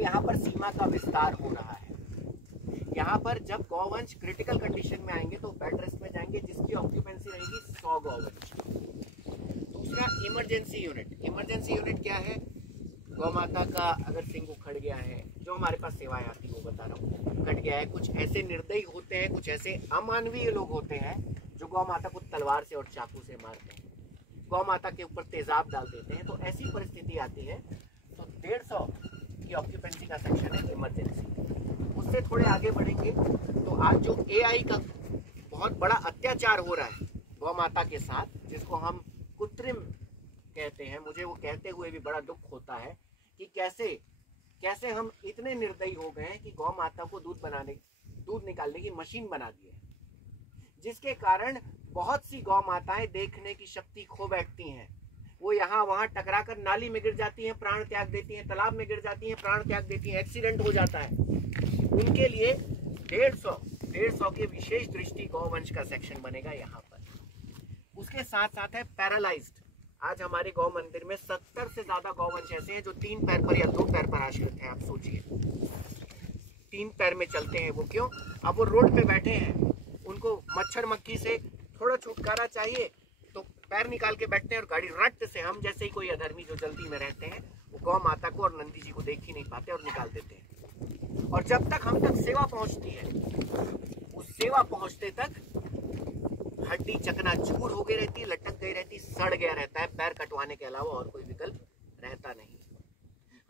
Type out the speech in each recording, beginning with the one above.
अब यहाँ पर सीमा का विस्तार हो रहा है। यहाँ पर जब गौवंश क्रिटिकल कंडीशन में आएंगे तो बेड रेस्ट में जाएंगे, जिसकी ऑक्यूपेंसी रहेगी 100 गौवंश। दूसरा इमरजेंसी यूनिट। इमरजेंसी यूनिट क्या है? गौ माता का अगर सिंग उखड़ गया है, जो हमारे पास सेवाएं आती है वो बता रहा हूँ, कट गया है, कुछ ऐसे निर्दयी होते हैं, कुछ ऐसे अमानवीय लोग होते हैं जो गौ माता को तलवार से और चाकू से मारते हैं, गौ माता के ऊपर तेजाब डाल देते हैं, तो ऐसी परिस्थिति आती है तो 150 की ऑक्यूपेंसी का सेक्शन है इमरजेंसी। उससे थोड़े आगे बढ़ेंगे तो आज जो AI का बहुत बड़ा अत्याचार हो रहा है गौ माता के साथ, जिसको हम कृत्रिम कहते हैं, मुझे वो कहते हुए भी बड़ा दुख होता है कि कैसे हम इतने निर्दयी हो गए हैं कि गौ माता को दूध निकालने की मशीन बना दी है, जिसके कारण बहुत सी गौ माताएं देखने की शक्ति खो बैठती हैं। वो यहाँ वहाँ टकरा कर नाली में गिर जाती हैं, प्राण त्याग देती हैं, तालाब में गिर जाती हैं, प्राण त्याग देती हैं, एक्सीडेंट हो जाता है। उनके लिए 150 के विशेष दृष्टि गौवंश का सेक्शन बनेगा यहाँ पर। उसके साथ साथ है पैरालाइज्ड। आज हमारे गौ मंदिर में 70 से ज्यादा गौवंश ऐसे हैं जो 3 पैर पर या 2 पैर पर आश्रित हैं। आप सोचिए, 3 पैर में चलते हैं वो क्यों? अब वो रोड पे बैठे हैं, उनको मच्छर मक्खी से थोड़ा छुटकारा चाहिए तो पैर निकाल के बैठते हैं और गाड़ी रट से, हम जैसे ही कोई अधर्मी जो जल्दी में रहते हैं वो गौ माता को और नंदी जी को देख ही नहीं पाते और निकाल देते हैं। और जब तक हम तक सेवा पहुंचती है, उस सेवा पहुंचते तक हड्डी चकनाचूर हो गई रहती, लटक गई रहती, सड़ गया रहता है, पैर कटवाने के अलावा और कोई विकल्प रहता नहीं।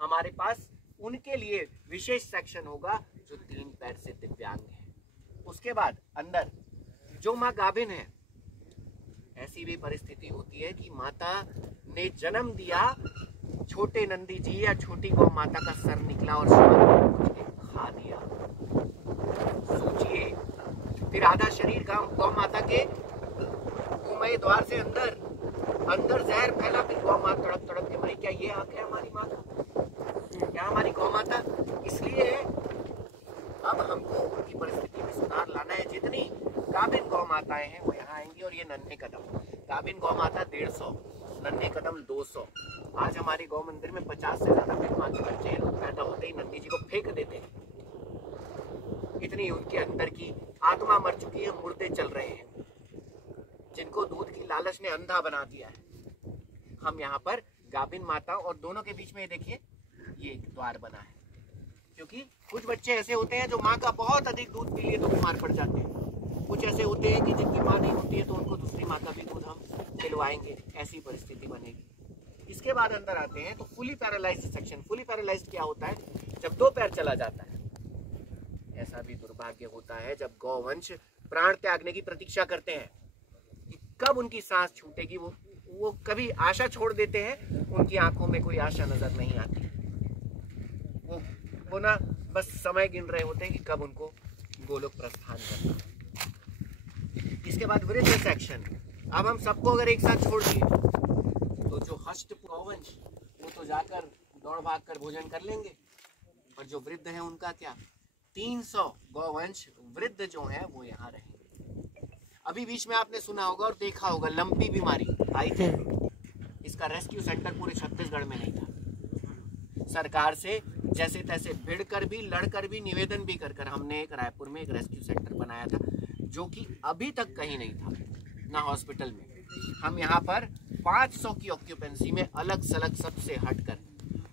हमारे पास उनके लिए विशेष सेक्शन होगा जो 3 पैर से दिव्यांग है। उसके बाद अंदर जो माँ गाभिन है, ऐसी भी परिस्थिति होती है कि माता ने जन्म दिया, छोटे नंदी जी या छोटी गौ माता का सर निकला और खा दिया। सोचिए, फिर आधा शरीर गौ माता के गोमय द्वार से अंदर जहर फैला, फिर गौ माता तड़प तड़प के मरी। क्या ये हक है हमारी माँ का? क्या हमारी गौ माता? इसलिए अब हमको उनकी परिस्थिति में सुधार लाना है। जितनी गाभिन गौ माताएं हैं वो यहाँ आएंगी। और ये नन्हे कदम, गाभिन गौ माता 150, नन्हे कदम 200। आज हमारे गौ मंदिर में 50 से ज्यादा माँ के बच्चे पैदा होते ही नंदी जी को फेंक देते हैं। इतनी उनके अंदर की आत्मा मर चुकी है, मुर्दे चल रहे हैं, जिनको दूध की लालच ने अंधा बना दिया है। हम यहाँ पर गाभिन माता और दोनों के बीच में देखिए ये एक द्वार बना है, क्योंकि कुछ बच्चे ऐसे होते हैं जो माँ का बहुत अधिक दूध पी लिए तो बीमार पड़ जाते हैं। कुछ ऐसे होते हैं कि जिनकी माँ नहीं होती है तो उनको दूसरी माँ का भी दूध हम पिलवाएंगे, ऐसी परिस्थिति बनेगी। इसके बाद अंदर आते हैं तो fully paralysed section. Fully paralysed क्या होता है? जब 2 पैर चला जाता है। ऐसा भी दुर्भाग्य होता है जब गौवंश प्राण त्यागने की प्रतीक्षा करते हैं कि कब उनकी सांस छूटेगी। वो कभी आशा छोड़ देते हैं, उनकी आंखों में कोई आशा नजर नहीं आती। वो ना बस समय गिन रहे होते हैं कि कब उनको गोलोक प्रस्थान करना। इसके बाद वृद्ध सेक्शन। अब हम सबको अगर एक साथ छोड़ दिए तो जो हष्ट गौवंश वो तो जाकर दौड़ भाग कर भोजन कर लेंगे, और जो वृद्ध है उनका क्या? 300 गौवंश वृद्ध जो है वो यहाँ रहेंगे। अभी बीच में आपने सुना होगा और देखा होगा, लंपी बीमारी आई थी। इसका रेस्क्यू सेंटर पूरे छत्तीसगढ़ में नहीं था। सरकार से जैसे तैसे भिड़ कर भी, लड़कर भी, निवेदन भी कर हमने एक रायपुर में एक रेस्क्यू सेंटर बनाया था, जो कि अभी तक कहीं नहीं था, ना हॉस्पिटल में। हम यहाँ पर 500 की ऑक्यूपेंसी में अलग सलग सबसे हटकर,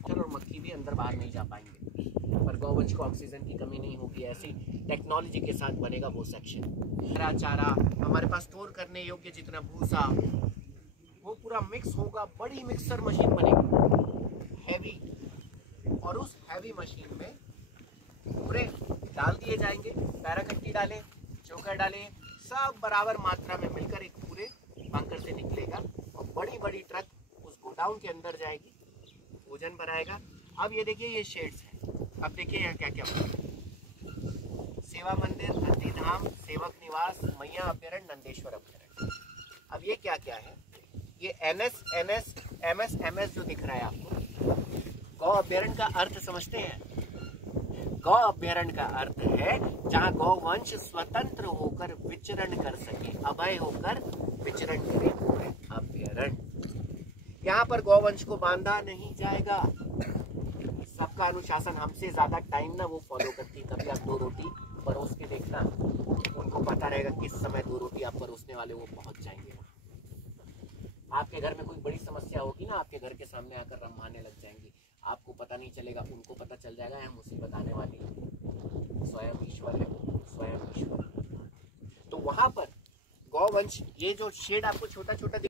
और मक्खी भी अंदर बाहर नहीं जा पाएंगे, पर गौवंश को ऑक्सीजन की कमी नहीं होगी। ऐसी टेक्नोलॉजी के साथ बनेगा वो सेक्शन। हरा चारा हमारे पास स्टोर करने योग्य, जितना भूसा वो पूरा मिक्स होगा। बड़ी मिक्सर मशीन बनेगी, हैवी, और उस हैवी मशीन में पूरे डाल दिए जाएंगे। पैराकट्टी डालें, चोकर डालें, सब बराबर मात्रा में मिलकर एक पूरे बंकर से निकलेगा और बड़ी बड़ी ट्रक उस गोडाउन के अंदर जाएगी, भोजन बनाएगा। अब ये देखिए, ये शेड्स है। अब देखिए यहाँ क्या क्या होगा। सेवा मंदिर, नंदी धाम, सेवक निवास, मैया अभ्यारण्य, नंदेश्वर अभ्यारण्य। अब ये क्या क्या है? ये NS, NS, MS, MS जो दिख रहा है आपको, गौ अभ्यारण्य का अर्थ समझते हैं? गौ अभ्यारण्य का अर्थ है जहाँ गौवंश स्वतंत्र होकर विचरण कर सके, अभय होकर विचरण करे, अभ्यारण्य। यहाँ पर गौवंश को बांधा नहीं जाएगा, सब आपका अनुशासन हमसे ज्यादा टाइम ना वो फॉलो करती, कभी आप 2 रोटी परोस के देखना, उनको पता रहेगा किस समय 2 रोटी आप परोसने वाले वो पहुंच जाएंगे। आपके घर में कोई बड़ी समस्या होगी ना, आपके घर के सामने आकर रमाने लग जाएंगी, आपको पता नहीं चलेगा, उनको पता चल जाएगा यह मुसीबत आने वाली है, स्वयं ईश्वर है, स्वयं ईश्वर। तो वहां पर गौवंश, ये जो शेड आपको छोटा छोटा